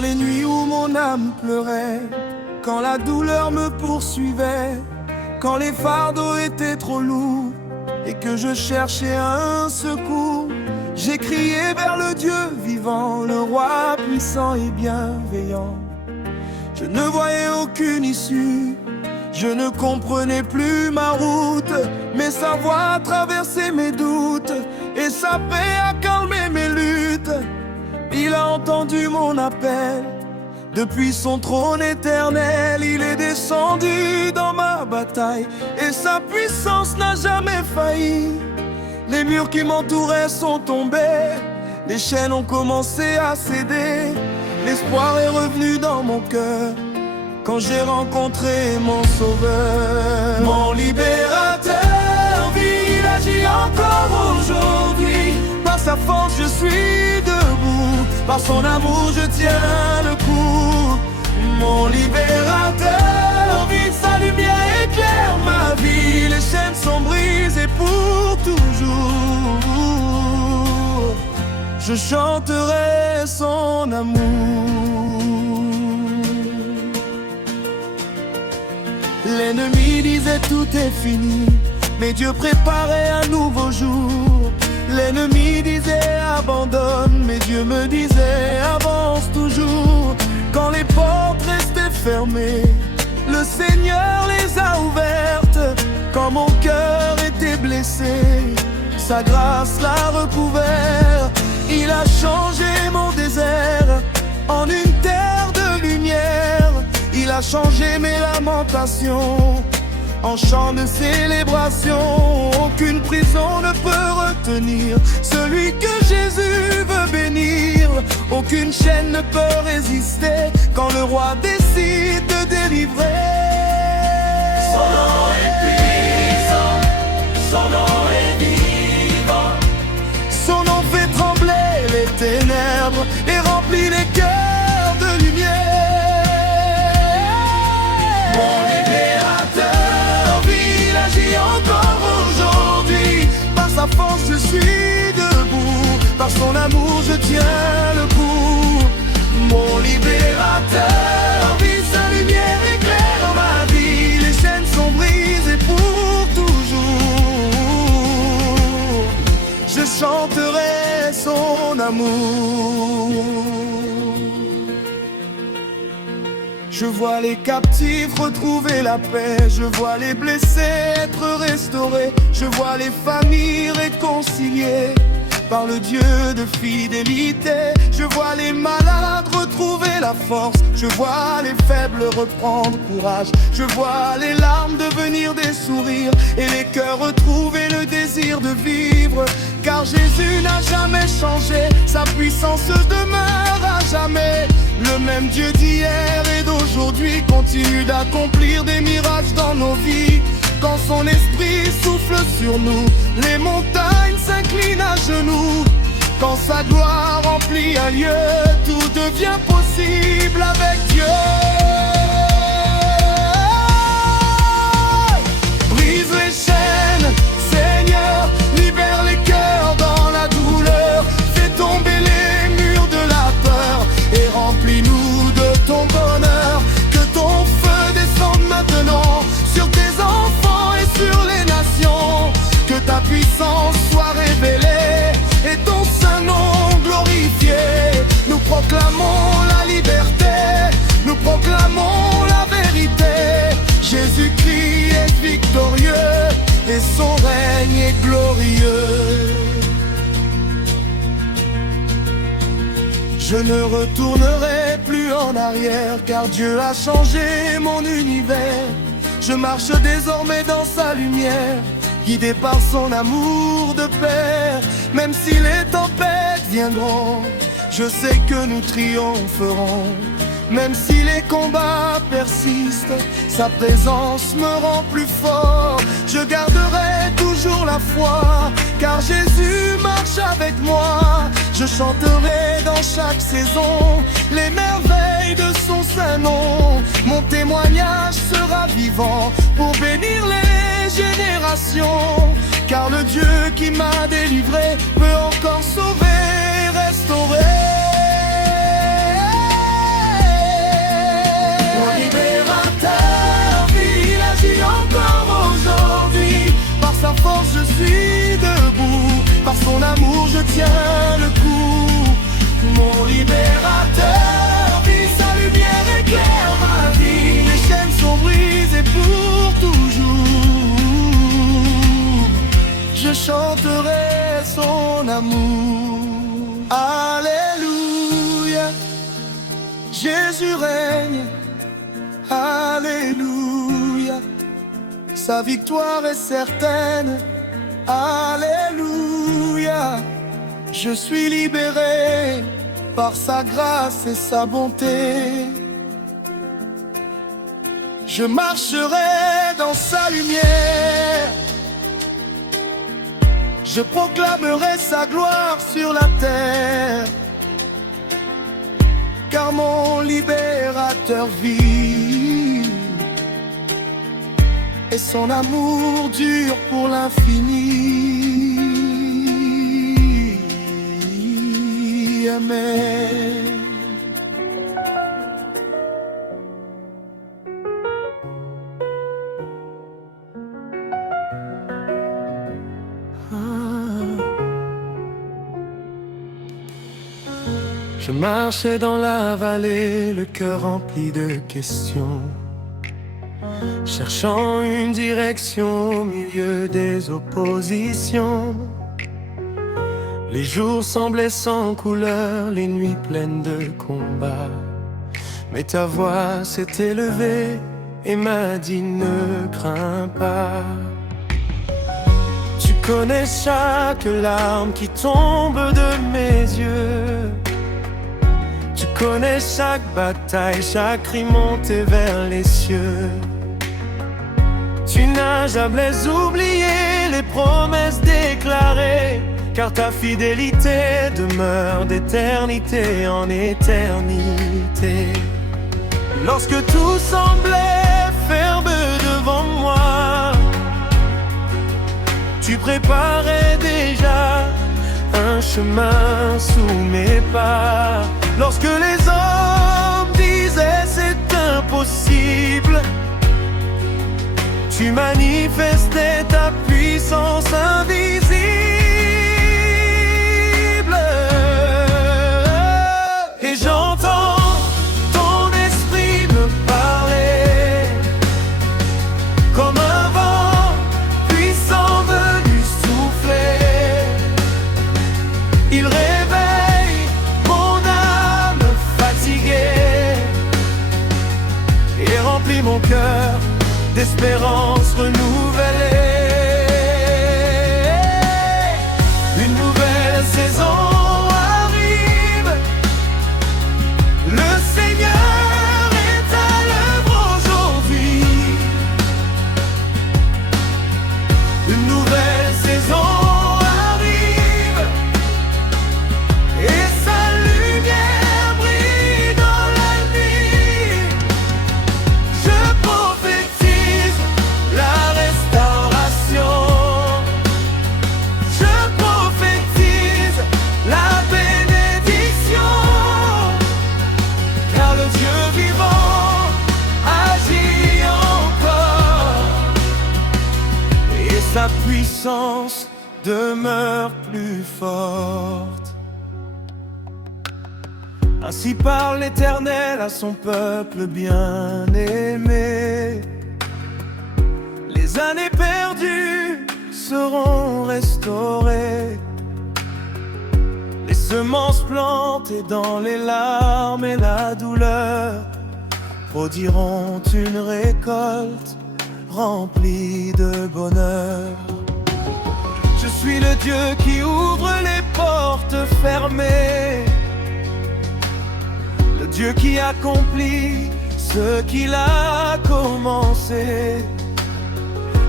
Dans les nuits où mon âme pleurait, quand la douleur me poursuivait, quand les fardeaux étaient trop lourds et que je cherchais un secours, j'ai crié vers le Dieu vivant, le roi puissant et bienveillant. Je ne voyais aucune issue, je ne comprenais plus ma route, mais sa voix a traversé mes doutes et sa paix a calmé mes luttes. Il a entendu mon appel, depuis son trône éternel, il est descendu dans ma bataille et sa puissance n'a jamais failli. Les murs qui m'entouraient sont tombés, les chaînes ont commencé à céder. L'espoir est revenu dans mon cœur quand j'ai rencontré mon sauveur. Mon libérateur vit, il agit encore aujourd'hui. Par sa force je suis debout, par son amour je tiens le coup. Mon libérateur vit, sa lumière éclaire ma vie. Les chaînes sont brisées pour toujours. Je chanterai son amour. L'ennemi disait tout est fini, mais Dieu préparait un nouveau jour. L'ennemi disait abandonne, mais Dieu me disait avance toujours. Quand les portes restaient fermées, le Seigneur les a ouvertes. Quand mon cœur était blessé, sa grâce l'a recouvert. Il a changé mon désert en une terre de lumière. Il a changé mes lamentations en chant de célébration. Aucune prison ne peut retenir celui que Jésus veut bénir. Aucune chaîne ne peut résister quand le roi décide de délivrer. Son nom est puissant, son nom est vivant. Son nom fait trembler les ténèbres et remplit les cœurs de lumière. Mon libérateur vit, il agit encore aujourd'hui. Par sa force je suis debout, par son amour je tiens le coup. Mon libérateur vit, sa lumière éclaire ma vie. Les chaînes sont brisées pour toujours. Je chanterai son amour. Je vois les captifs retrouver la paix, je vois les blessés être restaurés, je vois les familles réconciliées par le Dieu de fidélité. Je vois les malades retrouver la force, je vois les faibles reprendre courage, je vois les larmes devenir des sourires et les cœurs retrouver le désir de vivre. Car Jésus n'a jamais changé, sa puissance demeure à jamais. Le même Dieu d'hier et d'aujourd'hui continue d'accomplir des miracles dans nos vies. Quand son esprit souffle sur nous, les montagnes s'inclinent à genoux. Quand sa gloire remplit un lieu, tout devient possible avec Dieu. Brise les chaînes, Seigneur, libère les cœurs dans la douleur. Fais tomber les murs de la peur et remplis-nous de ton bonheur. Que ton feu descende maintenant sur tes enfants et sur les nations. Que ta puissance soit révélée et ton saint nom glorifié. Nous proclamons la liberté, nous proclamons la vérité. Jésus-Christ est victorieux et son règne est glorieux. Je ne retournerai plus en arrière car Dieu a changé mon univers. Je marche désormais dans sa lumière, guidé par son amour de père. Même si les tempêtes viendront, je sais que nous triompherons. Même si les combats persistent, sa présence me rend plus fort. Je garderai toujours la foi, car Jésus marche avec moi. Je chanterai dans chaque saison les merveilles de son saint nom. Mon témoignage sera vivant pour bénir les générations. Car le Dieu qui m'a délivré peut encore sauver et restaurer. suis debout. Par son amour je tiens le coup. Mon libérateur vit, sa lumière éclaire ma vie. Les chaînes sont brisées pour toujours. Je chanterai son amour. Alléluia, Jésus règne. Alléluia, sa victoire est certaine. Alléluia, je suis libéré par sa grâce et sa bonté. Je marcherai dans sa lumière. Je proclamerai sa gloire sur la terre. Car mon libérateur vit, et son amour dure pour l'infini. Amen. Je marchais dans la vallée, le cœur rempli de questions, cherchant une direction au milieu des oppositions. Les jours semblaient sans couleur, les nuits pleines de combats. Mais ta voix s'est élevée et m'a dit ne crains pas. Tu connais chaque larme qui tombe de mes yeux. Tu connais chaque bataille, chaque cri monté vers les cieux. Tu n'as jamais oublié les promesses déclarées, car ta fidélité demeure d'éternité en éternité. Lorsque tout semblait ferme devant moi, tu préparais déjà un chemin sous mes pas. Lorsque les hommes disaient c'est impossible, tu manifestais ta puissance invisible. Et j'entends ton esprit me parler comme un vent puissant venu souffler. Il réveille mon âme fatiguée et remplit mon cœur d'espérance renouvelée. Une nouvelle saison arrive. Le Seigneur est à l'œuvre aujourd'hui. Une nouvelle saison arrive et sa lumière brille dans la nuit. Je prophétise la restauration. Je prophétise la bénédiction. Car le Dieu vivant agit encore et sa puissance demeure plus forte. Ainsi parle l'Éternel à son peuple bien-aimé. Les années perdues seront restaurées. Les semences plantées dans les larmes et la douleur produiront une récolte remplie de bonheur. Je suis le Dieu qui ouvre les portes fermées, le Dieu qui accomplit ce qu'il a commencé.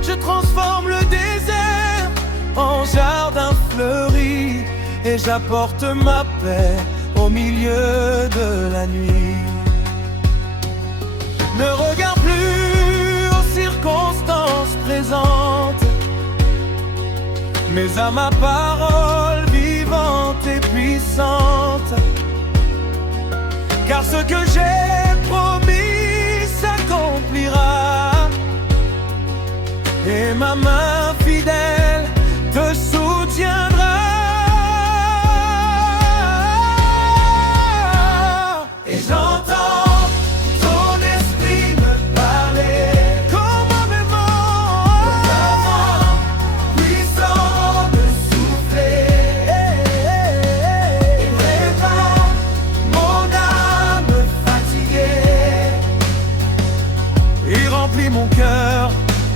Je transforme le désert en jardin fleuri et j'apporte ma paix au milieu de la nuit. Ne regarde plus aux circonstances présentes, mais à ma parole vivante et puissante. Car ce que j'ai promis s'accomplira, et ma main fidèle te soutiendra. Et j'entends ton esprit me parler Comme un aimant, puissant me souffler. Il répand mon âme fatiguée. il remplit mon cœur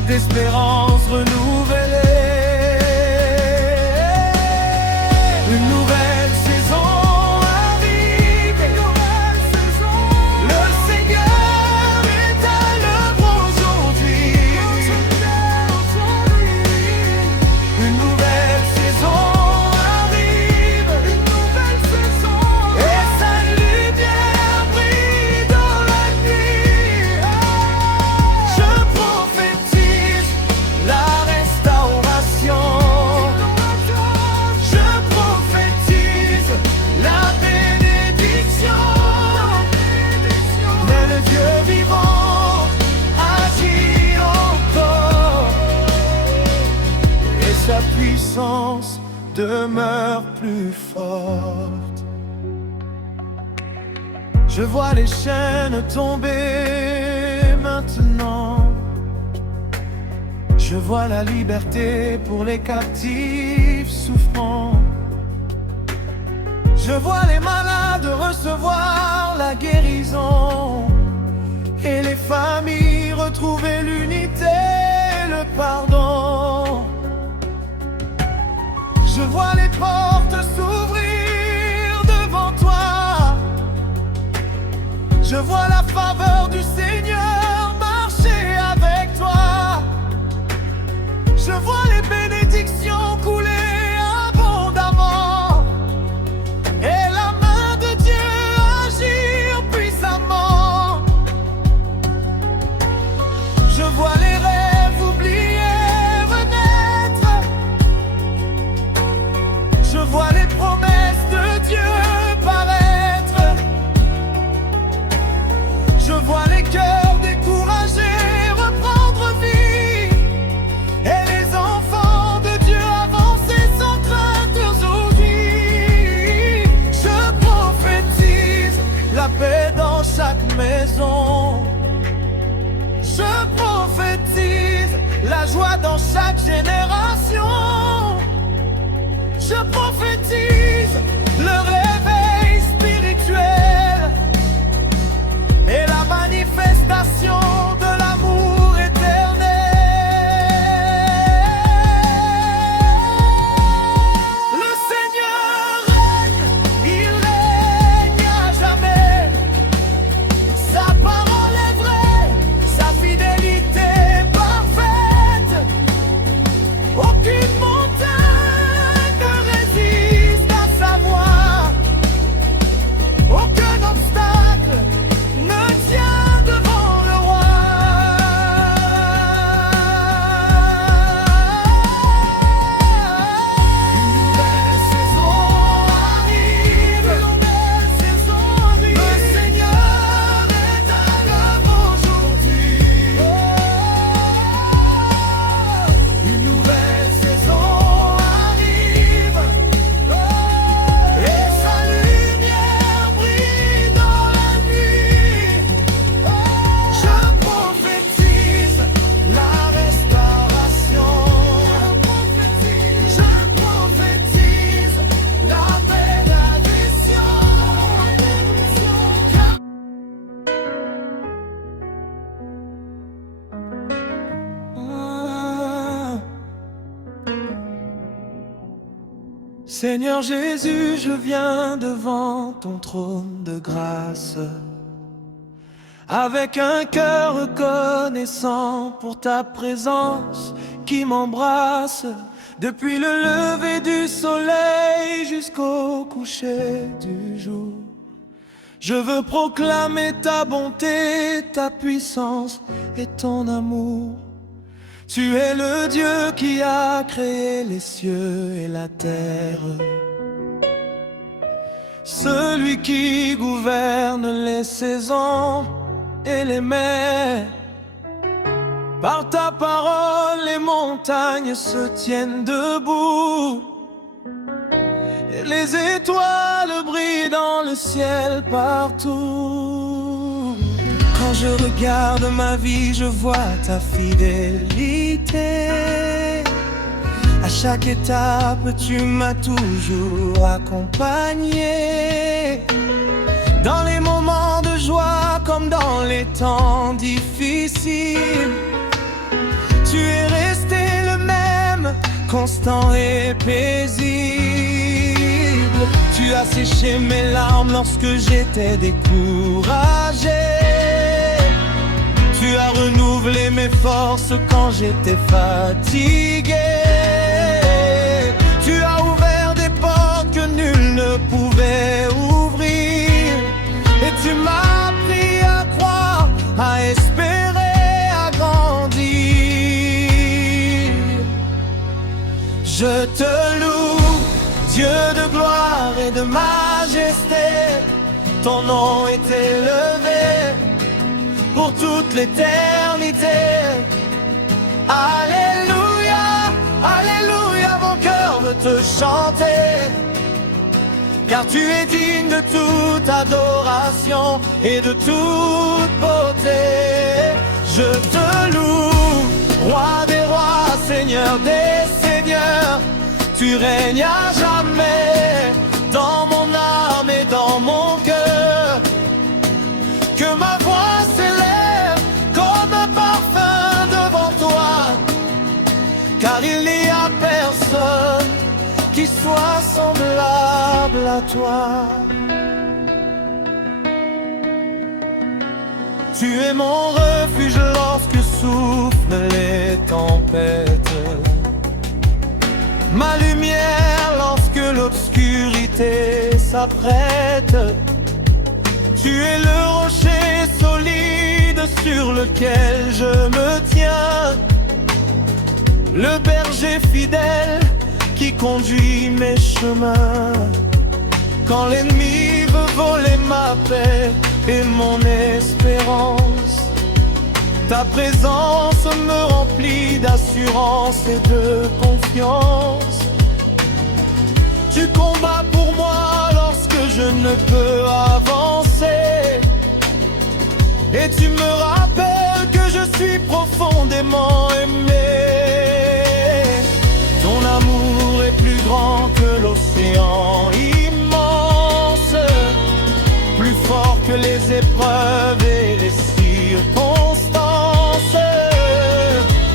d'espérance renouvelée. Une nouvelle saison arrive, le Seigneur est à l'œuvre aujourd'hui. Une nouvelle saison arrive, et sa lumière brille dans la nuit. Je prophétise la restauration. Je prophétise la bénédiction. Mais le Dieu vivant agit encore, et sa puissance demeure plus forte. Je vois les chaînes tomber maintenant. Je vois la liberté pour les captifs souffrants. Je vois les malades recevoir la guérison, et les familles retrouver l'unité et le pardon. Je vois les portes s'ouvrir devant toi. Je vois la faveur du Seigneur marcher avec toi. Je vois les bénédictions couler abondamment, et la main de Dieu agir puissamment. Je vois les rêves oubliés renaître. Je vois les promesses de Dieu paraître. Je vois les cœurs découragés reprendre vie, et les enfants de Dieu avancer sans crainte aujourd'hui. Je prophétise la paix dans chaque maison. Je prophétise la joie dans chaque génération. Je prophétise le réveil spirituel et la manifestation de l'amour éternel. Le Seigneur règne, il règne à jamais. Sa parole est vraie, sa fidélité est parfaite. Aucune montagne ne résiste à sa voix. Aucun obstacle ne tient devant le roi. Une nouvelle saison arrive, le Seigneur est à l'œuvre aujourd'hui. Une nouvelle saison arrive, et sa lumière brille dans la nuit. Je prophétise la restauration. Je prophétise la bénédiction. Seigneur Jésus, je viens devant ton trône de grâce, avec un cœur reconnaissant pour ta présence qui m'embrasse depuis le lever du soleil jusqu'au coucher du jour. Je veux proclamer ta bonté, ta puissance et ton amour. Tu es le Dieu qui a créé les cieux et la terre, celui qui gouverne les saisons et les mers. Par ta parole, les montagnes se tiennent debout. Et les étoiles brillent dans le ciel partout. Quand je regarde ma vie, je vois ta fidélité. À chaque étape, tu m'as toujours accompagné. Dans les moments de joie comme dans les temps difficiles, tu es resté le même, constant et paisible. Tu as séché mes larmes lorsque j'étais découragé. Tu as renouvelé mes forces quand j'étais fatigué. Tu as ouvert des portes que nul ne pouvait ouvrir. Et tu m'as appris à croire, à espérer, à grandir. Je te loue, Dieu de gloire et de majesté. Ton nom est élevé pour toute l'éternité. Alléluia, alléluia, mon cœur veut te chanter. Car tu es digne de toute adoration et de toute beauté. Je te loue, roi des rois, seigneur des seigneurs. Tu règnes à jamais dans mon âme et dans mon cœur. Que ma voix s'élève comme un parfum devant toi. Car il n'y a personne qui soit semblable à toi. Tu es mon refuge lorsque soufflent les tempêtes, ma lumière lorsque l'obscurité s'apprête. Tu es le rocher solide sur lequel je me tiens, le berger fidèle qui conduit mes chemins. Quand l'ennemi veut voler ma paix et mon espérance, ta présence me remplit d'assurance et de confiance. Tu combats pour moi lorsque je ne peux avancer, et tu me rappelles que je suis profondément aimé. Ton amour est plus grand que l'océan immense, plus fort que les épreuves et les circonstances.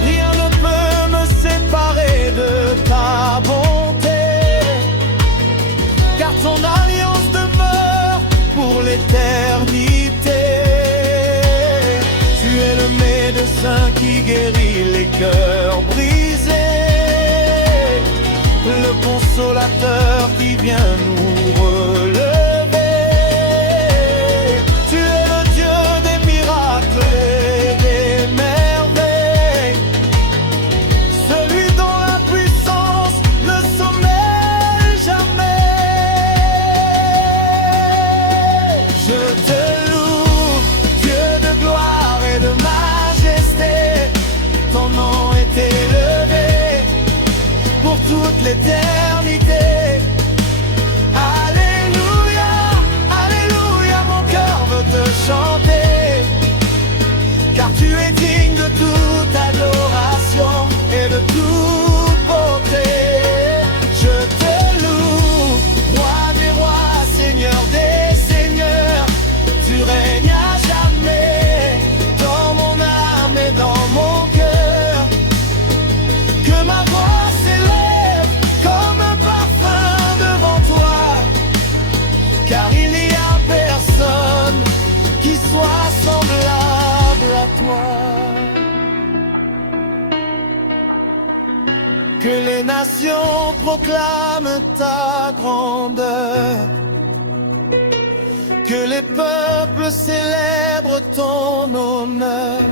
Rien ne peut me séparer de ta bonté, car ton alliance demeure pour l'éternité. Tu es le médecin qui guérit les cœurs brisés, le consolateur qui vient nous relever. Tu es le Dieu des miracles et des merveilles, celui dont la puissance ne sommeille jamais. Je te loue, Dieu de gloire et de majesté. Ton nom est élevé pour toute l'éternité. Alléluia, alléluia, mon cœur veut te chanter. Car tu es digne de toute adoration et de toute beauté. Je te loue, roi des rois, seigneur des seigneurs. Tu règnes à jamais dans mon âme et dans mon cœur. Que ma voix s'élève comme un parfum devant toi, car il n'y a personne qui soit semblable à toi. Que les nations proclament ta grandeur, que les peuples célèbrent ton honneur,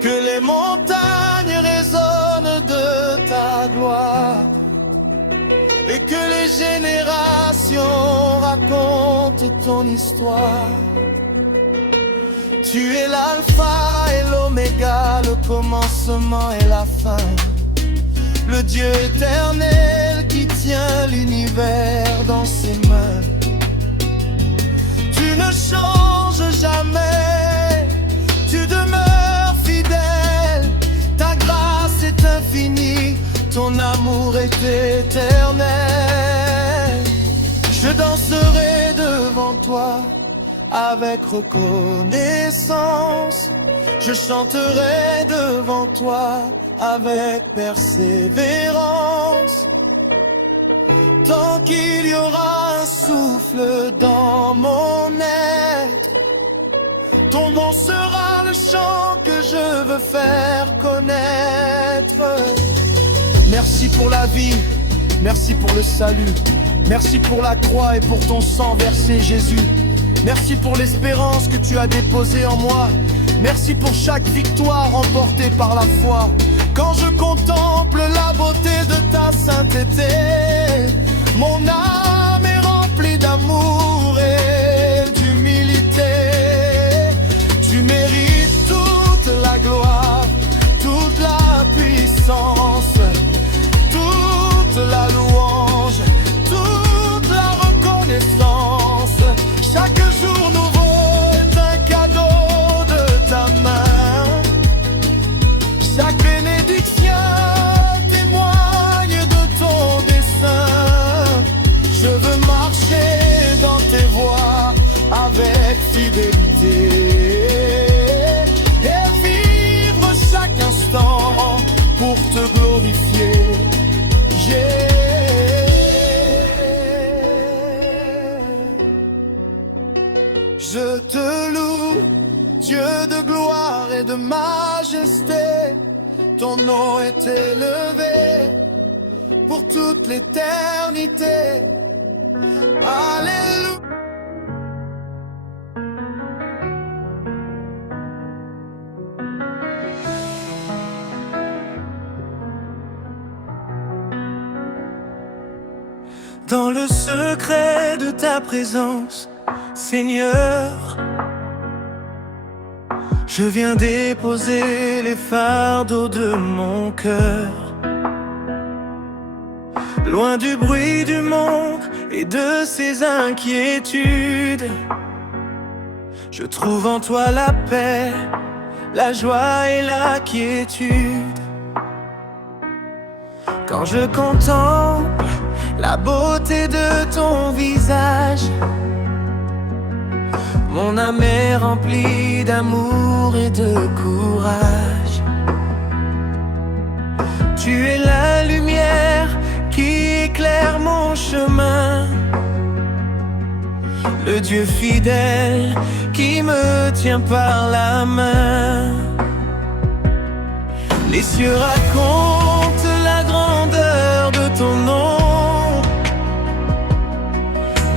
que les montagnes résonnent de ta gloire, et que les générations racontent ton histoire. Tu es l'alpha et l'oméga, le commencement et la fin. Le Dieu éternel qui tient l'univers dans ses mains. Tu ne changes jamais, tu demeures fidèle. Ta grâce est infinie, ton amour est éternel. Je danserai devant toi avec reconnaissance. Je chanterai devant toi avec persévérance. Tant qu'il y aura un souffle dans mon être, ton nom sera le chant que je veux faire connaître. Merci pour la vie, merci pour le salut. Merci pour la croix et pour ton sang versé, Jésus. Merci pour l'espérance que tu as déposée en moi. Merci pour chaque victoire remportée par la foi. Quand je contemple la beauté de ta sainteté, mon âme est remplie d'amour et d'humilité. Tu mérites toute la gloire, toute la puissance, toute la louange, toute la reconnaissance. Chaque jour nouveau est un cadeau de ta main. Chaque bénédiction témoigne de ton dessein. Je veux marcher dans tes voies avec fidélité et vivre chaque instant pour te glorifier. Je te loue, Dieu de gloire et de majesté. Ton nom est élevé pour toute l'éternité. Alléluia. Dans le secret de ta présence, Seigneur, je viens déposer les fardeaux de mon cœur. Loin du bruit du monde et de ses inquiétudes, je trouve en toi la paix, la joie et la quiétude. Quand je contemple la beauté de ton visage, mon âme est remplie d'amour et de courage. Tu es la lumière qui éclaire mon chemin, le Dieu fidèle qui me tient par la main. Les cieux racontent la grandeur de ton nom,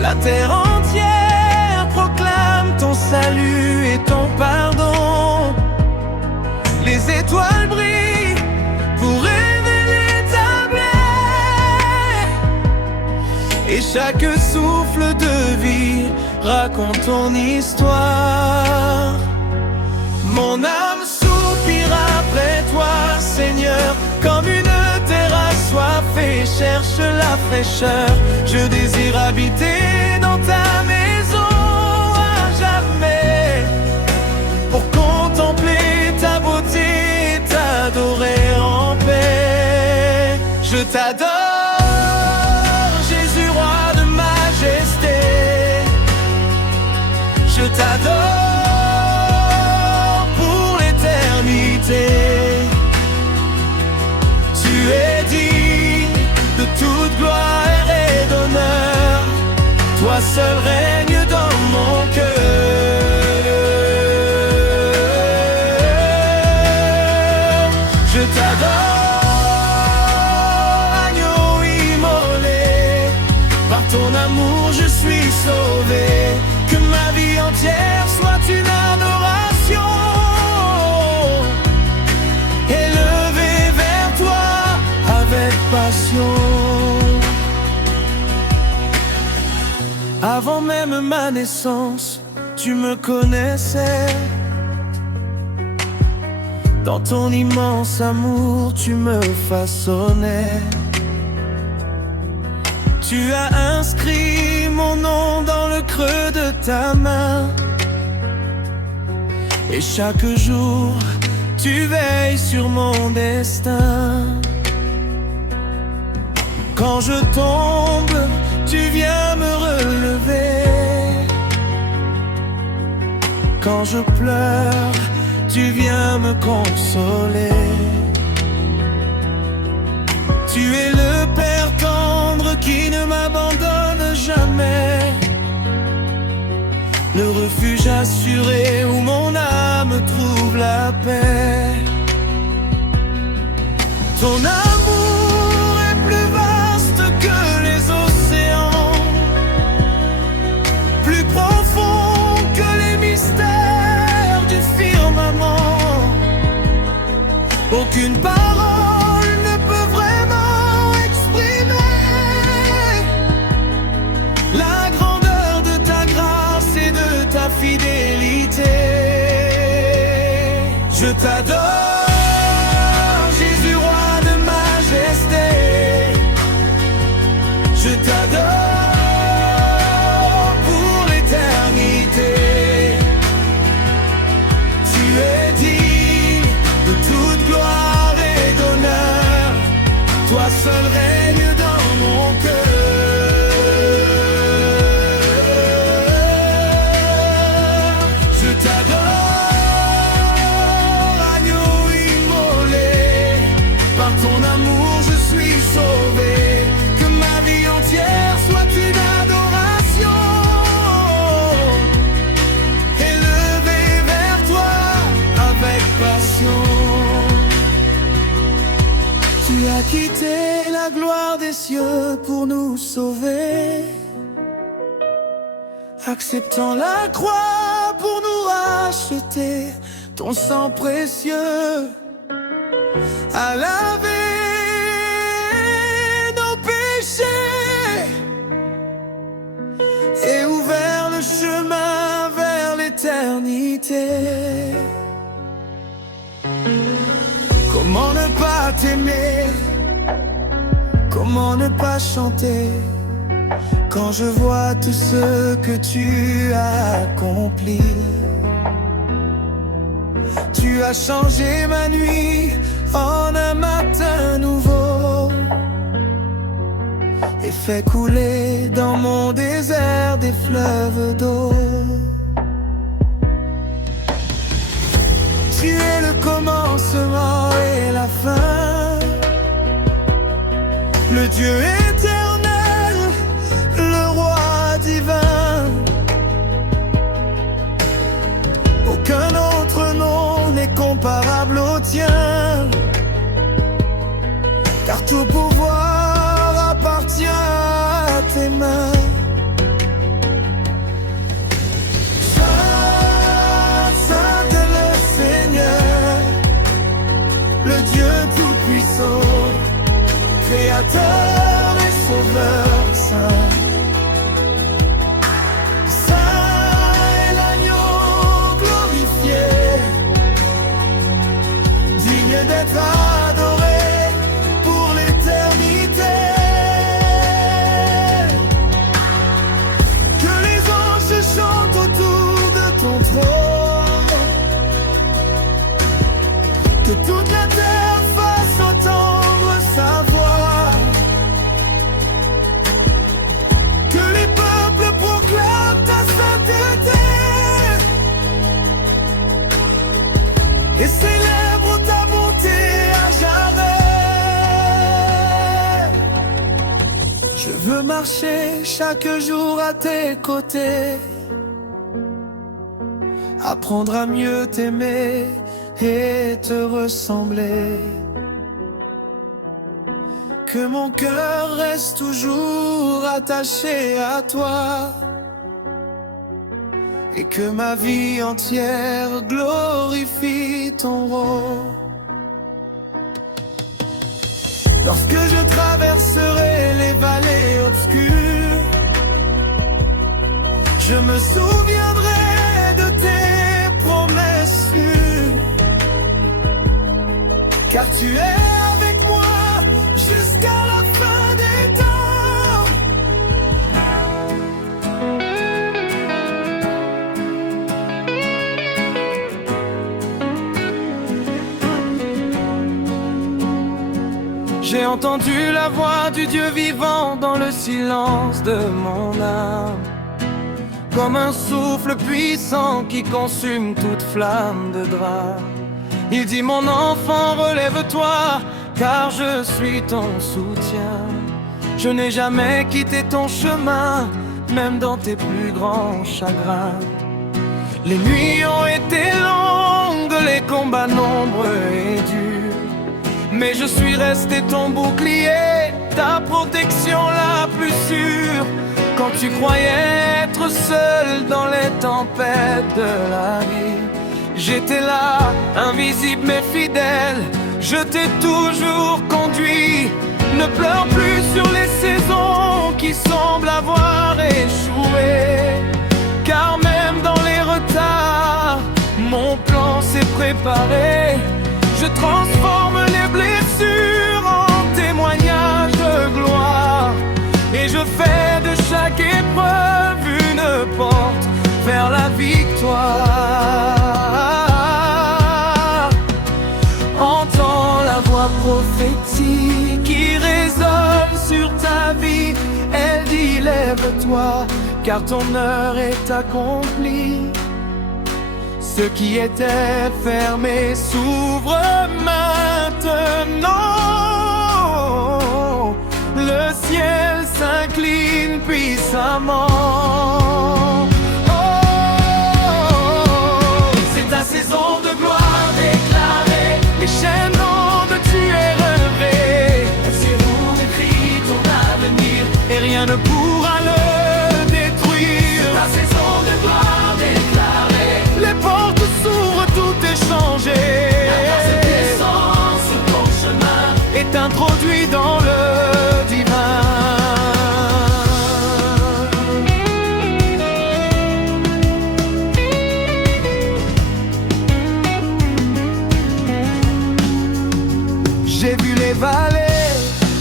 la terre entière proclame ton salut et ton pardon. Les étoiles brillent pour révéler ta plaie, et chaque souffle de vie raconte ton histoire. Mon âme soupire après toi, Seigneur, comme une terre assoiffée cherche la fraîcheur. Je désire habiter dans ta maison à jamais, pour contempler ta beauté et t'adorer en paix. Je t'adore, Jésus, roi de majesté. Je t'adore pour l'éternité. Tu es digne de toute gloire et d'honneur. Toi seul règne dans mon cœur. Je t'adore, agneau immolé. Par ton amour je suis sauvé. Que ma vie entière soit une adoration, élevée vers toi avec passion. Avant même ma naissance, tu me connaissais. Dans ton immense amour, tu me façonnais. Tu as inscrit mon nom dans le creux de ta main. Et chaque jour, tu veilles sur mon destin. Quand je tombe, tu viens me relever. Quand je pleure, tu viens me consoler. Tu es le Père tendre qui ne m'abandonne jamais. Le refuge assuré où mon âme trouve la paix. Ton amour est plus vaste que les océans, plus profond que les mystères du firmament. Aucune parole ne peut vraiment exprimer la grandeur de ta grâce et de ta fidélité. Je t'adore, Jésus, roi de majesté. Je t'adore pour l'éternité. Tu es digne de toute gloire et d'honneur. Toi seul règne dans mon cœur. Je t'adore, agneau immolé. Par ton amour je suis sauvé. Que ma vie entière soit une adoration, élevée vers toi avec passion. Tu as quitté la gloire des cieux pour nous sauver, acceptant la croix pour nous racheter. Ton sang précieux a lavé nos péchés et ouvert le chemin vers l'éternité. Comment ne pas t'aimer? Comment ne pas chanter quand je vois tout ce que tu as accompli? Tu as changé ma nuit en un matin nouveau et fait couler dans mon désert des fleuves d'eau. Tu es le commencement et la fin, le Dieu éternel, le roi divin. Aucun autre nom n'est comparable au tien, car tout pouvoir appartient à tes mains. Saint, Saint est le Seigneur, le Dieu tout-puissant, Créateur et Sauveur saint. Saint est l'agneau glorifié, digne d'être adoré pour l'éternité. Que les anges chantent autour de ton trône, que toute la terre fasse entendre sa voix, que les peuples proclament ta sainteté et célèbrent ta bonté à jamais. Je veux marcher chaque jour à tes côtés, apprendre à mieux t'aimer et te ressembler. Que mon cœur reste toujours attaché à toi et que ma vie entière glorifie ton rôle. Lorsque je traverserai les vallées obscures, je me souviendrai de tes promesses sûres. car tu es avec moi jusqu'à la fin des temps. J'ai entendu la voix du Dieu vivant dans le silence de mon âme, comme un souffle puissant qui consume toute flamme de drame. Il dit: mon enfant, relève-toi, car je suis ton soutien. Je n'ai jamais quitté ton chemin, même dans tes plus grands chagrins. Les nuits ont été longues, les combats nombreux et durs, mais je suis resté ton bouclier, ta protection la plus sûre. Quand tu croyais être seul dans les tempêtes de la vie, j'étais là, invisible mais fidèle, je t'ai toujours conduit. Ne pleure plus sur les saisons qui semblent avoir échoué, car même dans les retards, mon plan s'est préparé. Je transforme les blessures en témoignages de gloire, et je fais de chaque épreuve une porte vers la victoire. Entends la voix prophétique qui résonne sur ta vie. Elle dit: lève-toi, car ton heure est accomplie. Ce qui était fermé s'ouvre maintenant. Le ciel s'incline puissamment. C'est ta saison de gloire déclarée. Les chaînes ondes, tu es relevé. Sur mon écrit ton avenir, et rien ne pourra le détruire. Ta saison de gloire déclarée. Les portes s'ouvrent, tout est changé. La grâce descend sur ton chemin, est introduit dans le divin. J'ai vu les vallées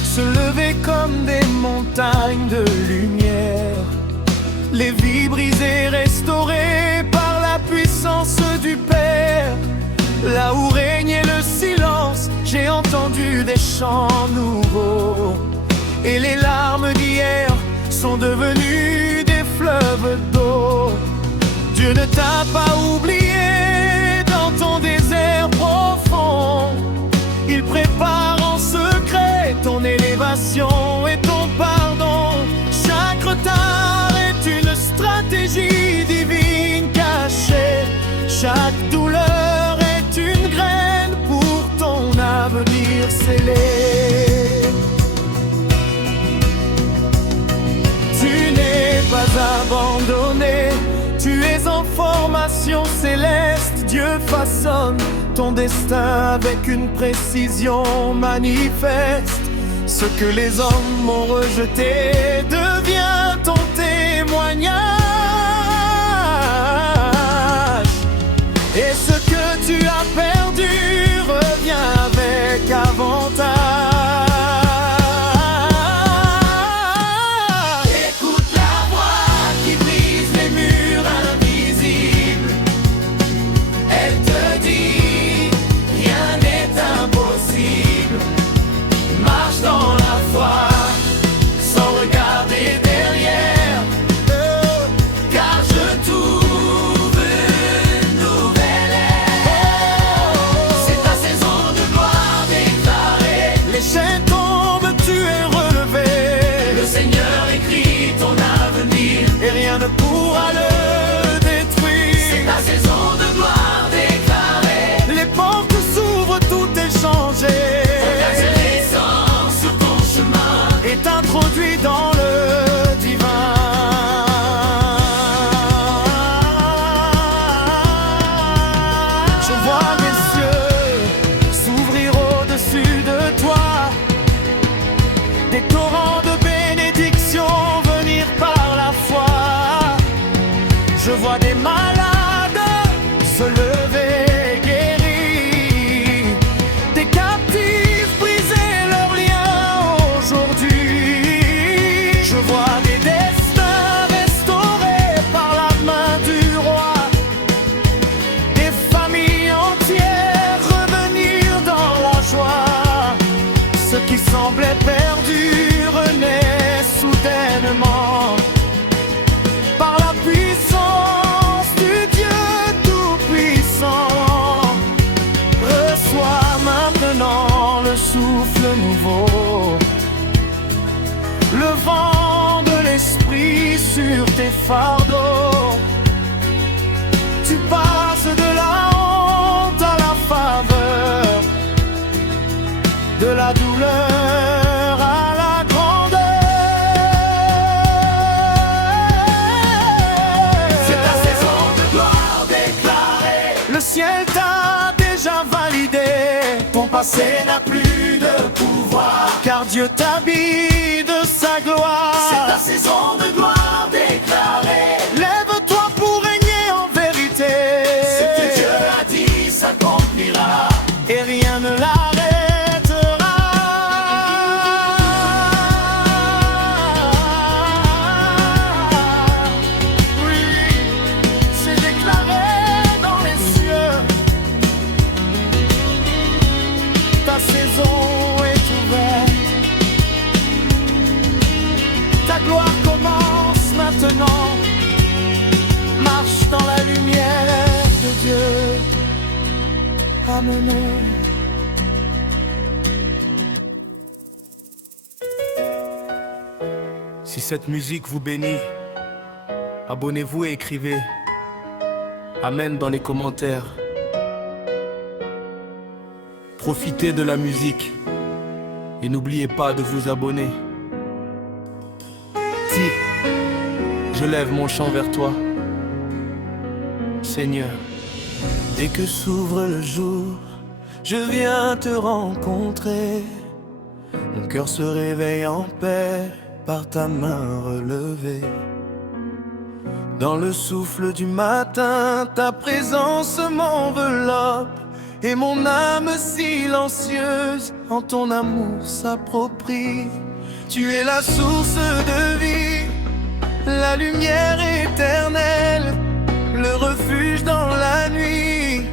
se lever comme des montagnes de lumière, les vies brisées restaurées par la puissance du Père. Là où régnait le silence, j'ai entendu des chants nouveaux, et les larmes d'hier sont devenues des fleuves d'eau. Dieu ne t'a pas oublié dans ton désert profond. Il prépare en secret ton élévation et ton pardon. Chaque retard est une stratégie divine cachée. Chaque douleur est une graine pour ton avenir scellé. Tu n'es pas abandonné, tu es en formation céleste. Dieu façonne ton destin avec une précision manifeste. Ce que les hommes ont rejeté devient ton témoignage, et ce que tu as perdu revient avec avantage. Écoute la voix qui brise les murs invisibles. Elle te dit: rien n'est impossible. Marche dans la foi sans regarder derrière, car je trouve une nouvelle ère. C'est ta saison de gloire déclarée. Les chaînes tombent, tu es relevé. Le Seigneur écrit ton avenir, et rien ne pourra le détruire. C'est ta saison de gloire déclarée. Les portes s'ouvrent, tout est changé. Est introduit dans le divin. Je vois les cieux s'ouvrir au-dessus de toi, des torrents de bénédiction venir par la foi. Je vois des malades se lever guéris, des captifs qui semblait perdu renaît soudainement par la puissance du Dieu Tout-Puissant. Reçois maintenant le souffle nouveau, le vent de l'esprit sur tes fardeaux. Tu passes de la honte à la faveur, de la douleur à la grandeur. C'est ta saison de gloire déclarée. Le ciel t'a déjà validé, Ton passé n'a plus de pouvoir, car Dieu t'habille de sa gloire. c'est ta saison de gloire déclarée. Lève-toi pour régner en vérité. Ce que Dieu a dit s'accomplira, Et rien ne l'arrêtera. Oui, c'est déclaré dans les cieux. Ta saison est ouverte. Ta gloire commence maintenant. Marche dans la lumière de Dieu. Amen. Si cette musique vous bénit, abonnez-vous et écrivez Amen dans les commentaires. Profitez de la musique et n'oubliez pas de vous abonner. Si je lève mon chant vers toi, Seigneur. Dès que s'ouvre le jour, je viens te rencontrer. Mon cœur se réveille en paix par ta main relevée. Dans le souffle du matin, ta présence m'enveloppe, et mon âme silencieuse en ton amour s'approprie. Tu es la source de vie, la lumière éternelle, le refuge dans la nuit,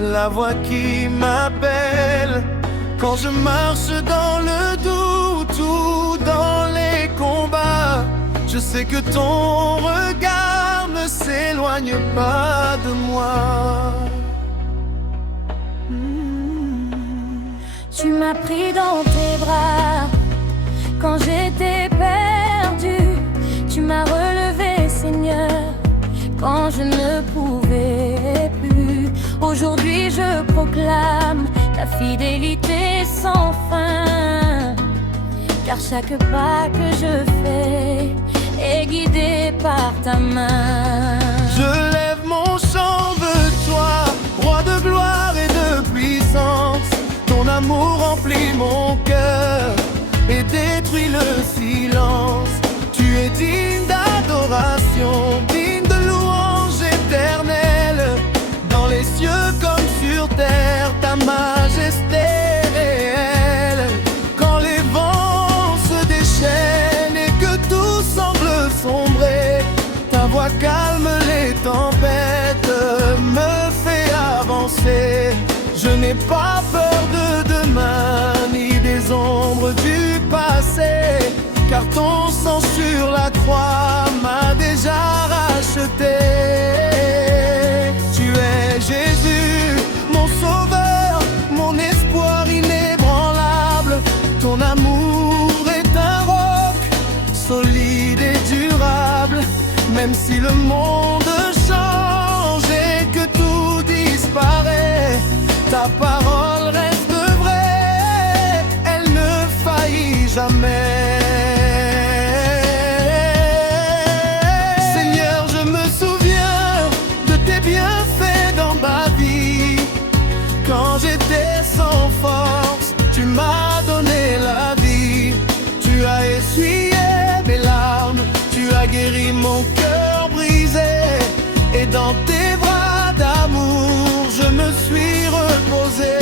la voix qui m'appelle. Quand je marche dans le doute ou dans les combats, je sais que ton regard ne s'éloigne pas de moi. Tu m'as pris dans tes bras quand j'étais perdu. Tu m'as relevé, Seigneur, quand je ne pouvais plus. Aujourd'hui je proclame ta fidélité sans fin, car chaque pas que je fais est guidé par ta main. Je lève mon chant de toi, roi de gloire et de puissance. Ton amour remplit mon cœur et détruit le silence. Tu es digne d'adoration, digne de louange éternelle. Dans les cieux comme sur terre, ta majesté est réelle. Quand les vents se déchaînent et que tout semble sombrer, ta voix calme les tempêtes, me fait avancer. Je n'ai pas peur de demain, ni des ombres du passé, car ton sang sur la croix m'a déjà racheté. Tu es Jésus, mon sauveur, mon espoir inébranlable. Ton amour est un roc, solide et durable. Même si le monde change et que tout disparaît, ta parole reste vraie, elle ne faillit jamais. Seigneur, je me souviens de tes bienfaits dans ma vie. Quand j'étais sans force, tu m'as donné la vie. Tu as essuyé mes larmes, tu as guéri mon cœur brisé. Et dans tes bras d'amour, je me suis reposé.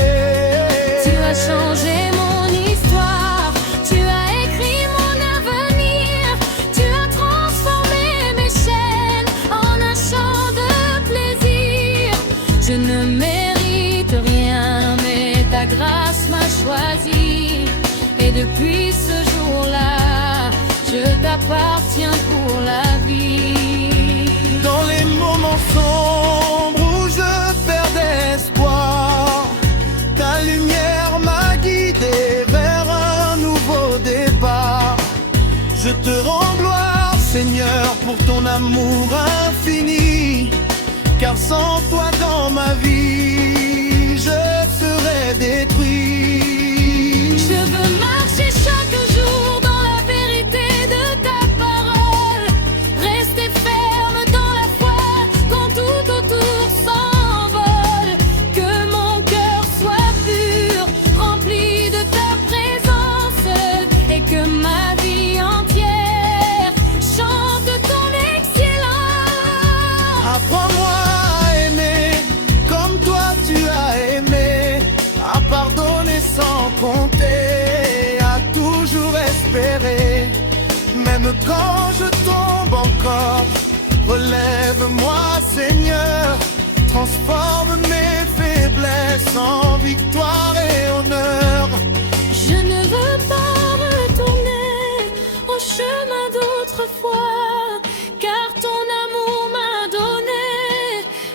Depuis ce jour-là, je t'appartiens pour la vie. Dans les moments sombres où je perdais espoir, ta lumière m'a guidé vers un nouveau départ. Je te rends gloire, Seigneur, pour ton amour infini, car sans toi dans ma vie, je serais détruit. Je veux marcher chaque jour dans la vérité de ta parole, rester ferme dans la foi quand tout autour s'envole. Que mon cœur soit pur, rempli de ta présence, et que ma vie entière chante ton excellence. Apprends-moi à aimer comme toi tu as aimé, à pardonner sans compter, à toujours espérer. Même quand je tombe encore, relève-moi, Seigneur. Transforme mes faiblesses en victoire et honneur. Je ne veux pas retourner au chemin d'autrefois, car ton amour m'a donné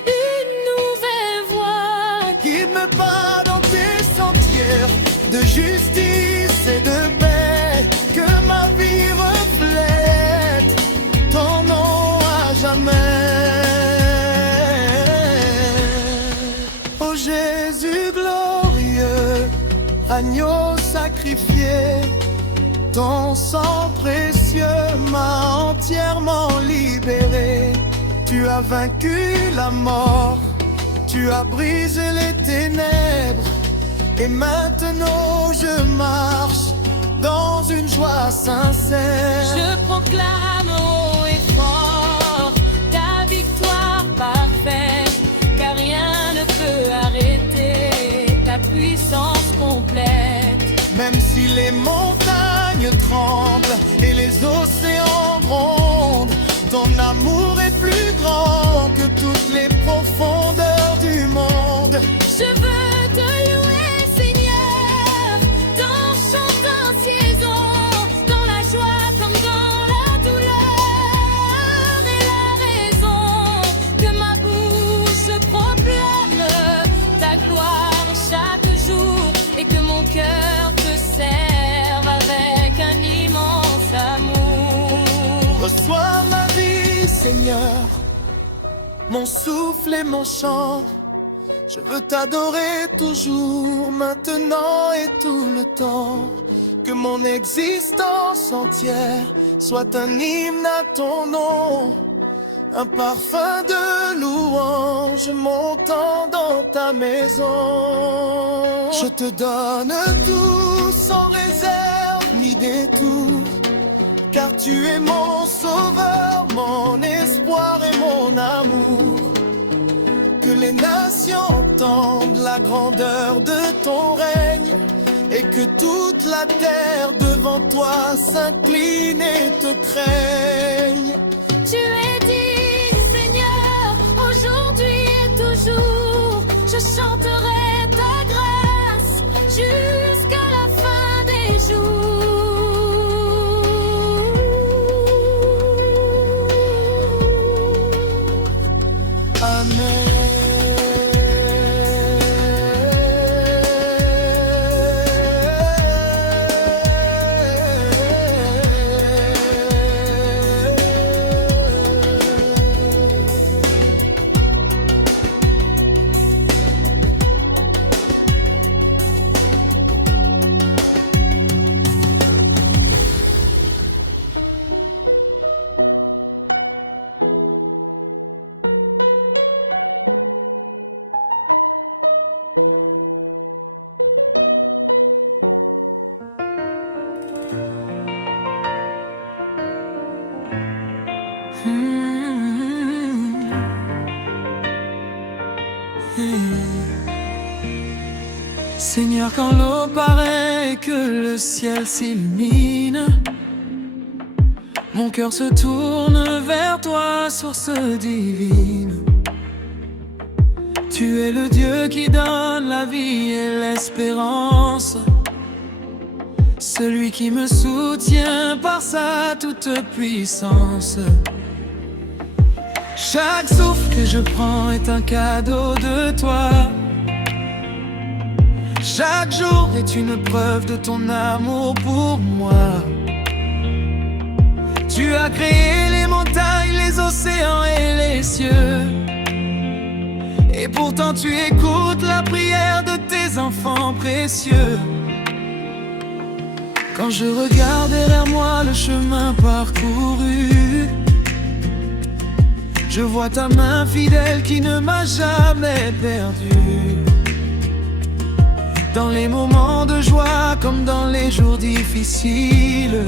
une nouvelle voie. Guide-me pas dans tes sentiers de justice et de paix, que ma vie reflète ton nom à jamais. Oh Jésus glorieux, agneau sacrifié, ton sang précieux m'a entièrement libéré. Tu as vaincu la mort, tu as brisé les ténèbres, et maintenant je marche dans une joie sincère. Je proclame haut et fort ta victoire parfaite, car rien ne peut arrêter ta puissance complète. Même si les montagnes tremblent et les océans grondent, ton amour est plus grand que toutes les profondeurs du monde. Je veux te louer, Seigneur, dans chant saison, dans la joie comme dans la douleur, et la raison que ma bouche proclame ta gloire chaque jour, et que mon cœur te serve avec un immense amour. Reçois ma vie, Seigneur, mon souffle et mon chant. Je veux t'adorer toujours, maintenant et tout le temps. Que mon existence entière soit un hymne à ton nom, un parfum de louange montant dans ta maison. Je te donne tout sans réserve ni détour, car tu es mon sauveur, mon espoir et mon amour. Que les nations entendent la grandeur de ton règne, et que toute la terre devant toi s'incline et te craigne. Tu es digne, Seigneur, aujourd'hui et toujours. Je chanterai ta grâce jusqu'à la fin des jours. Amen. Seigneur, quand l'eau paraît et que le ciel s'illumine, mon cœur se tourne vers toi, source divine. Tu es le Dieu qui donne la vie et l'espérance. celui qui me soutient par sa toute puissance. Chaque souffle que je prends est un cadeau de toi. Chaque jour est une preuve de ton amour pour moi. Tu as créé les montagnes, les océans et les cieux. Et pourtant tu écoutes la prière de tes enfants précieux. Quand je regarde derrière moi le chemin parcouru, je vois ta main fidèle qui ne m'a jamais perdu. Dans les moments de joie comme dans les jours difficiles,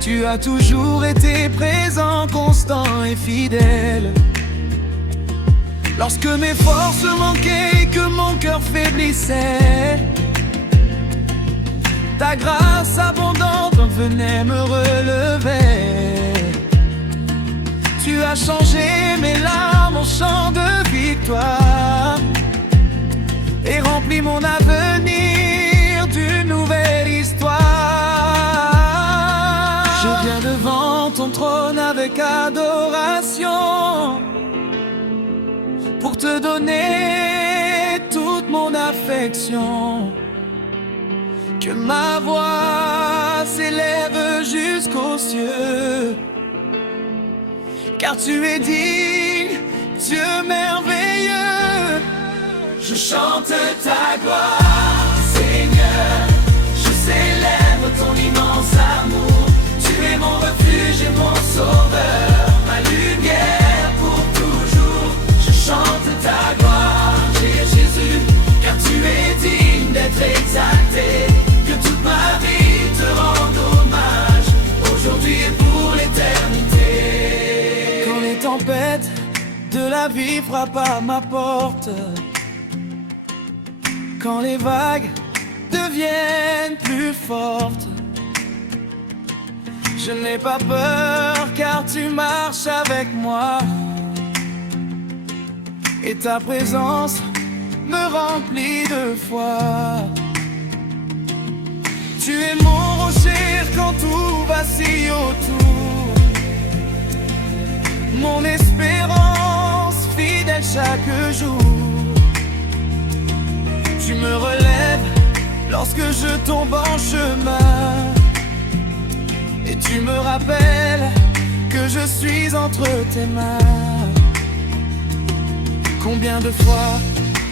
tu as toujours été présent, constant et fidèle. Lorsque mes forces manquaient et que mon cœur faiblissait, ta grâce abondante venait me relever. Tu as changé mes larmes en chant de victoire et rempli mon avenir d'une nouvelle histoire. Je viens devant ton trône avec adoration pour te donner toute mon affection. Que ma voix s'élève jusqu'aux cieux, car tu es digne, Dieu merveilleux. Je chante ta gloire, Seigneur. Je célèbre ton immense amour. Tu es mon refuge et mon sauveur, ma lumière pour toujours. Je chante ta gloire, Jésus, car tu es digne d'être exalté. Que toute ma vie te rende hommage, aujourd'hui et pour l'éternité. Quand les tempêtes de la vie frappent à ma porte, quand les vagues deviennent plus fortes, je n'ai pas peur car tu marches avec moi. Et ta présence me remplit de foi. Tu es mon rocher quand tout vacille autour, mon espérance fidèle chaque jour. Tu me relèves lorsque je tombe en chemin, et tu me rappelles que je suis entre tes mains. Combien de fois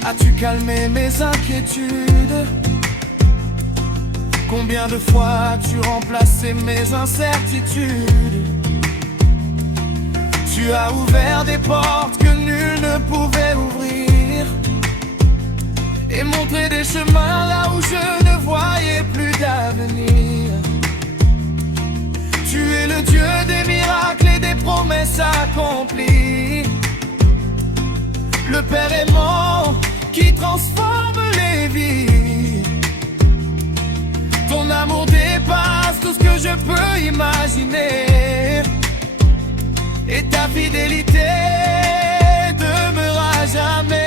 as-tu calmé mes inquiétudes? Combien de fois as-tu remplacé mes incertitudes? Tu as ouvert des portes que nul ne pouvait ouvrir, et montré des chemins là où je ne voyais plus d'avenir. Tu es le Dieu des miracles et des promesses accomplies, le Père aimant qui transforme les vies. Ton amour dépasse tout ce que je peux imaginer, et ta fidélité demeure à jamais.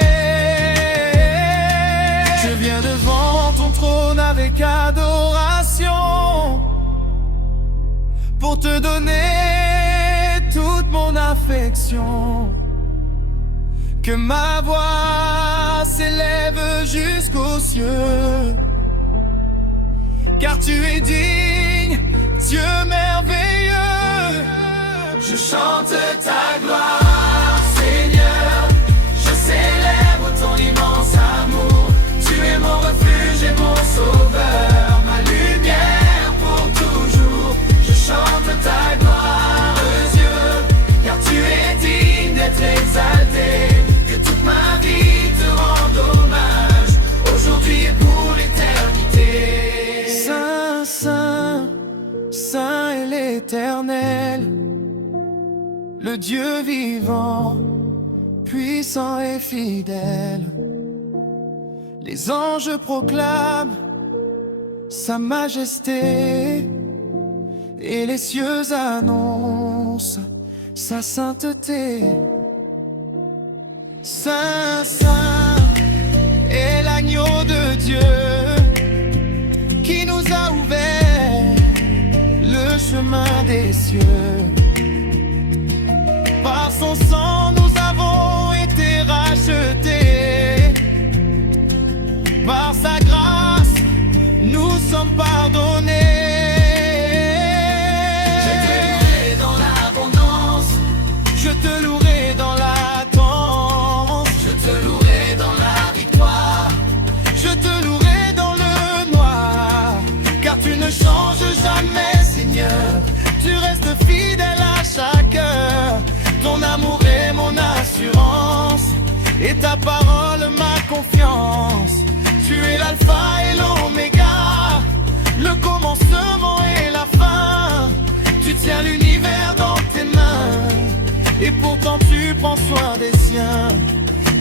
Je viens devant ton trône avec adoration pour te donner toute mon affection. Que ma voix s'élève jusqu'aux cieux, car tu es digne, Dieu merveilleux. Je chante ta gloire, Seigneur. Je célèbre ton immense amour. Tu es mon refuge et mon sauveur, ma lumière pour toujours. Je chante ta gloire, Dieu, car tu es digne d'être exalté. Que toute ma vie te rende hommage, aujourd'hui et pour l'éternité. Saint, Saint, Saint est l'Éternel, le Dieu vivant, puissant et fidèle. Les anges proclament sa majesté, et les cieux annoncent sa sainteté. Saint, Saint est l'agneau de Dieu qui chemin des cieux. Par son sang, nous avons été rachetés. Par sa grâce, nous sommes pardonnés. Je te louerai dans l'abondance, Je te louerai dans l'attente. je te louerai dans la victoire. Je te louerai dans le noir. Car tu ne changes jamais, Seigneur. Tu restes fidèle à chaque heure. Ton amour est mon assurance, et ta parole ma confiance. Tu es l'alpha et l'oméga, le commencement et la fin. Tu tiens l'univers dans tes mains, et pourtant tu prends soin des siens.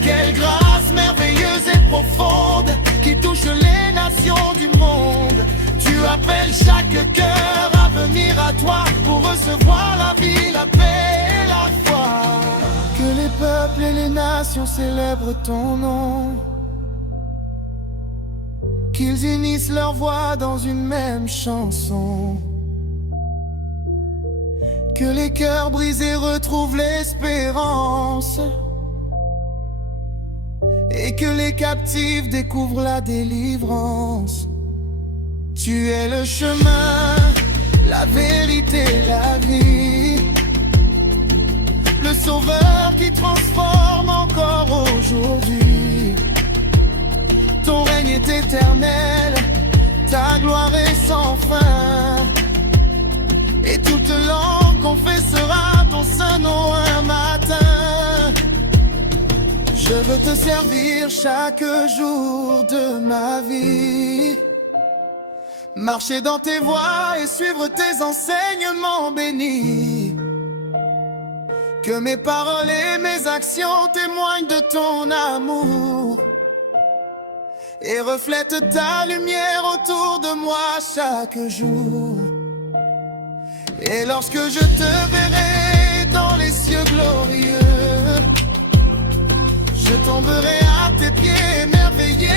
Quelle grâce merveilleuse et profonde qui touche les nations du monde. Tu appelles chaque cœur à venir à toi pour recevoir la vie, la paix et la foi. Que les peuples et les nations célèbrent ton nom, qu'ils unissent leurs voix dans une même chanson. Que les cœurs brisés retrouvent l'espérance, et que les captifs découvrent la délivrance. Tu es le chemin, la vérité, la vie, le sauveur qui transforme encore aujourd'hui. Ton règne est éternel, ta gloire est sans fin, et toute langue confessera ton saint nom un matin. Je veux te servir chaque jour de ma vie, marcher dans tes voies et suivre tes enseignements bénis. Que mes paroles et mes actions témoignent de ton amour et reflètent ta lumière autour de moi chaque jour. Et lorsque je te verrai dans les cieux glorieux, je tomberai à tes pieds émerveillé.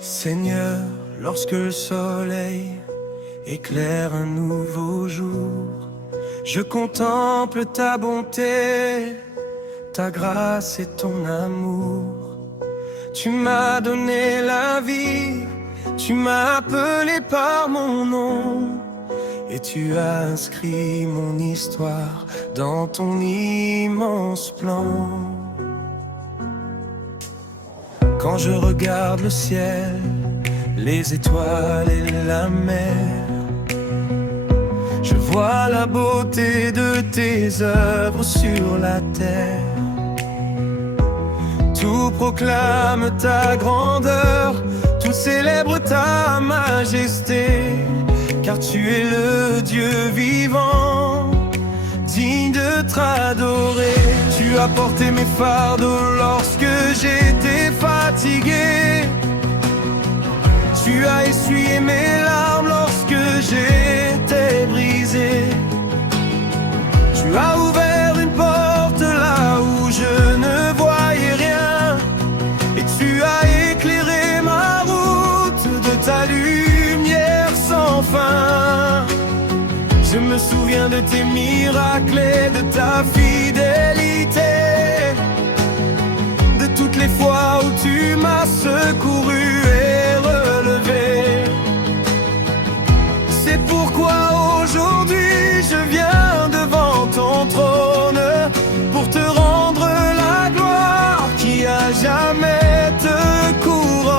Seigneur, lorsque le soleil éclaire un nouveau jour, je contemple ta bonté, ta grâce et ton amour. Tu m'as donné la vie, tu m'as appelé par mon nom, et tu as inscrit mon histoire dans ton immense plan. Quand je regarde le ciel, les étoiles et la mer, je vois la beauté de tes œuvres sur la terre. Tout proclame ta grandeur, tout célèbre ta majesté, car tu es le Dieu vivant, digne de t'adorer. Tu as porté mes fardeaux lorsque j'étais fatigué. Tu as essuyé mes larmes lorsque j'étais brisé. Tu as ouvert une porte là où je ne voyais rien, et tu as éclairé ma route de ta lumière sans fin. Je me souviens de tes miracles et de ta fidélité, de toutes les fois où tu m'as secouru et relevé. C'est pourquoi aujourd'hui je viens devant ton trône pour te rendre la gloire qui à jamais te couronne.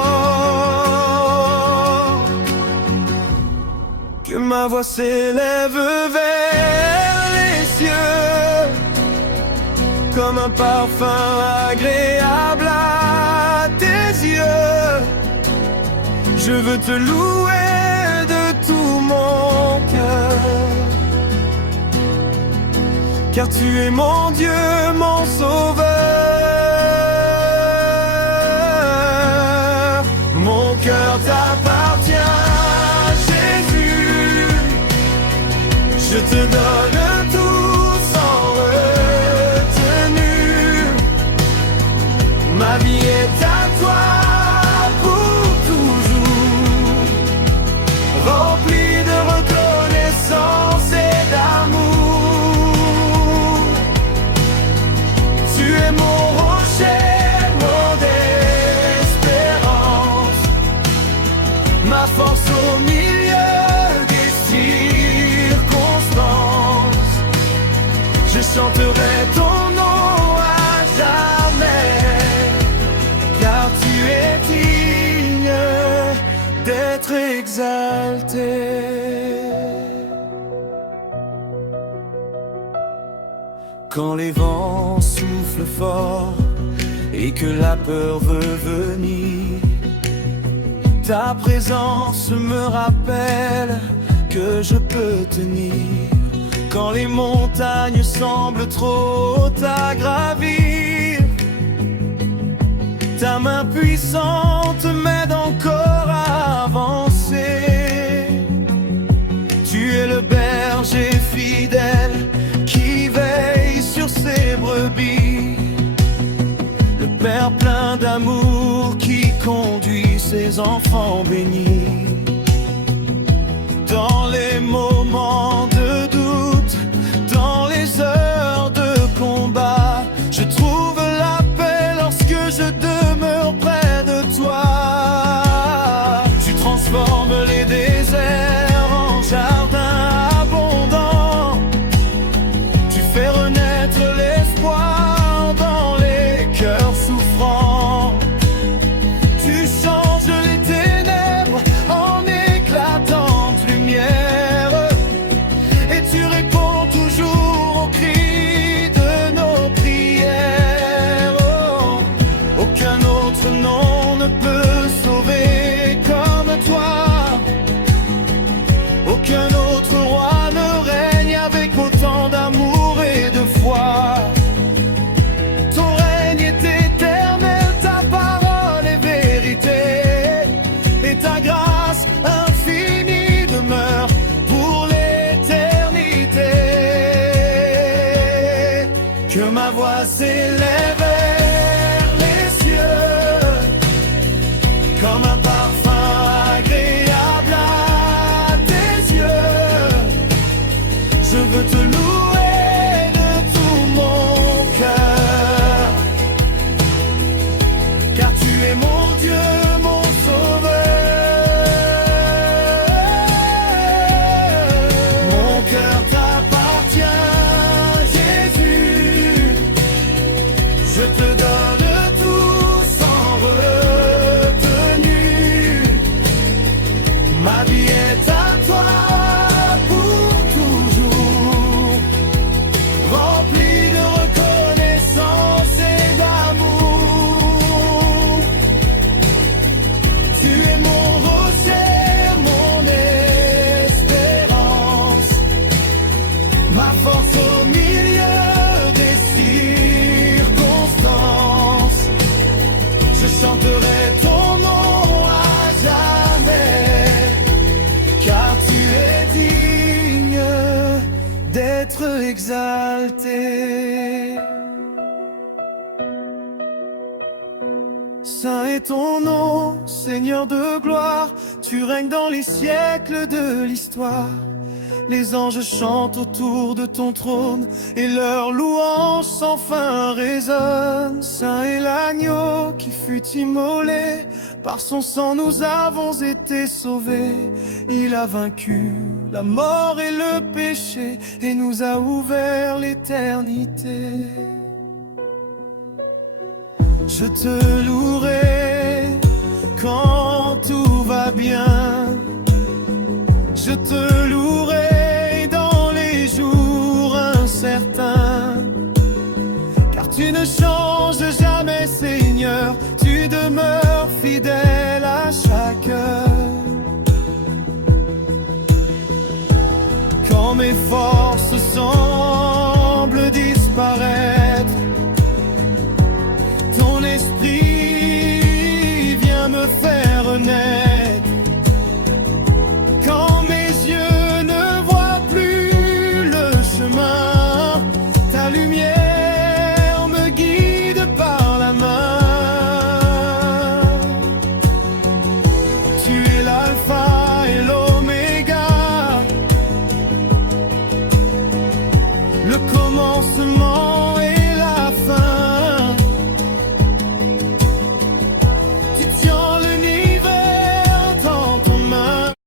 Que ma voix s'élève vers les cieux comme un parfum agréable à tes yeux. Je veux te louer de tout mon cœur, car tu es mon Dieu, mon sauveur. Mon cœur t'appartient, Jésus. Je te donne tout sans chanterai ton nom à jamais, car tu es digne d'être exalté. Quand les vents soufflent fort et que la peur veut venir, ta présence me rappelle que je peux tenir. Quand les montagnes semblent trop hautes à gravir, ta main puissante m'aide encore à avancer. Tu es le berger fidèle qui veille sur ses brebis, le Père plein d'amour qui conduit ses enfants bénis. Dans les moments de doute, dans les heures de combat, je trouve la paix lorsque je demeure près de toi. Tu transformes les déserts en jardins abondants, tu fais renaître l'espoir dans les cœurs souffrants. Tu changes les ténèbres en éclatantes lumières, et tu réponds toujours aux cris de nos prières. Oh, aucun autre nom ne peut sauver comme toi, aucun autre roi ne règne avec autant d'amour et de foi. Ton règne est éternel, ta parole est vérité, et ta grâce infinie demeure pour l'éternité. Que ma voix s'élève vers les cieux, comme un parfum agréable à tes yeux. Je veux te louer de tout mon cœur, car tu es mon Dieu, mon sauveur. Mon cœur t'appartient, Jésus. Je te donne tout sans retenue. Ma vie est à toi pour toujours, remplie de reconnaissance et d'amour. Tu es mon rocher, mon espérance, ma force au milieu des circonstances. Je chanterai ton nom à jamais, car tu es digne d'être exalté. Saint est ton nom, Seigneur de gloire, tu règnes dans les siècles de l'histoire. Les anges chantent autour de ton trône et leur louange sans fin résonne. Saint est l'agneau qui fut immolé, par son sang nous avons été sauvés. Il a vaincu la mort et le péché et nous a ouvert l'éternité. Je te louerai quand tout va bien, je te louerai dans les jours incertains, car tu ne changes jamais, Seigneur, tu demeures fidèle à chaque heure. Quand mes forces semblent disparaître, ton esprit vient me faire naître. Quand mes yeux ne voient plus le chemin, ta lumière me guide par la main. Tu es l'alpha et l'oméga, le commencement